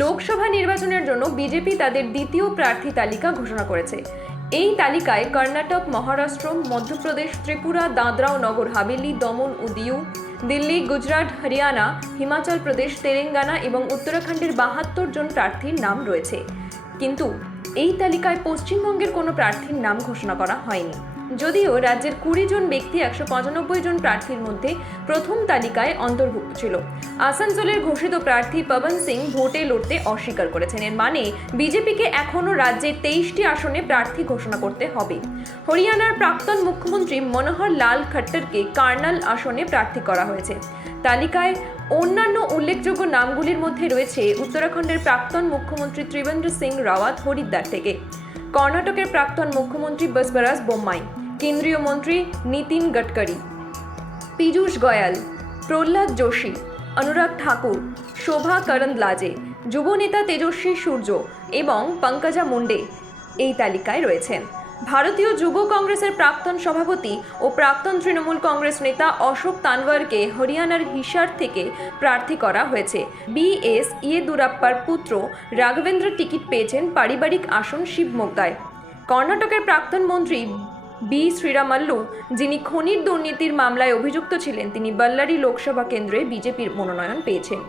লোকসভা নির্বাচনের জন্য বিজেপি তাদের দ্বিতীয় প্রার্থী তালিকা ঘোষণা করেছে। এই তালিকায় কর্ণাটক, মহারাষ্ট্র, মধ্যপ্রদেশ, ত্রিপুরা দাদরা ও নগর, হাভেলি, দমন ও দিউ, দিল্লি, গুজরাট, হরিয়ানা, হিমাচল প্রদেশ, তেলেঙ্গানা এবং উত্তরাখণ্ডের বাহাত্তর জন প্রার্থীর নাম রয়েছে। কিন্তু এই তালিকায় পশ্চিমবঙ্গের কোনো প্রার্থীর নাম ঘোষণা করা হয়নি। যদিও রাজ্যের কুড়ি জন ব্যক্তি একশো পঁচানব্বই জন প্রার্থীর মধ্যে প্রথম তালিকায় অন্তর্ভুক্ত ছিল। আসানসোলের ঘোষিত প্রার্থী পবন সিং ভোটে লড়তে অস্বীকার করেছেন। এর মানে বিজেপিকে এখনও রাজ্যের তেইশটি আসনে প্রার্থী ঘোষণা করতে হবে। হরিয়ানার প্রাক্তন মুখ্যমন্ত্রী মনোহর লাল খট্টরকে কার্নাল আসনে প্রার্থী করা হয়েছে। তালিকায় অন্যান্য উল্লেখযোগ্য নামগুলির মধ্যে রয়েছে উত্তরাখণ্ডের প্রাক্তন মুখ্যমন্ত্রী ত্রিবেন্দ্র সিং রাওয়াত হরিদ্বার থেকে, কর্ণাটকের প্রাক্তন মুখ্যমন্ত্রী বসবরাজ বোম্মাই কেন্দ্রীয় মন্ত্রী নীতিন গডকরি, পীযূষ গোয়াল, প্রহ্লাদ যোশী, অনুরাগ ঠাকুর, শোভা করন্দলাজে যুবনেতা তেজস্বী সূর্য এবং পঙ্কজা মুন্ডে এই তালিকায় রয়েছেন। ভারতীয় যুব কংগ্রেসের প্রাক্তন সভাপতি ও প্রাক্তন তৃণমূল কংগ্রেস নেতা অশোক তানওয়ারকে হরিয়ানার হিসার থেকে প্রার্থী করা হয়েছে। বিএস ইয়েদুরাপ্পার পুত্র রাঘবেন্দ্র টিকিট পেয়েছেন পারিবারিক আসন শিবমোগ্গায় কর্ণাটকের প্রাক্তন মন্ত্রী বি শ্রীরামাল্লু, যিনি খনির দুর্নীতির মামলায় অভিযুক্ত ছিলেন, তিনি বল্লারি লোকসভা কেন্দ্রে বিজেপির মনোনয়ন পেয়েছেন।